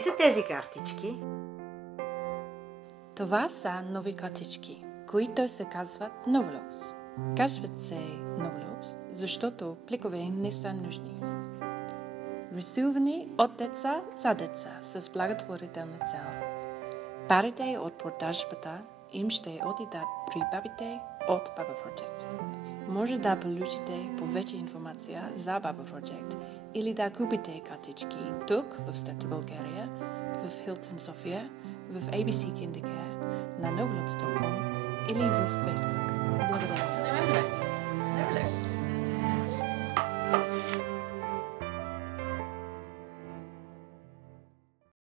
Какви са тези картички? Това са нови картички, които се казват Novelos. Казват се Novelos, защото пликове не са нужни. Рисувани от деца за деца с благотворителна цел. Парите от продажбата им ще отидат при бабите от Baba Project. Може да получите повече информация за Baba Project или да купите картички тук в Стата България, в Hilton София, в ABC Kindercare, на novelops.com или в Facebook. Благодаря.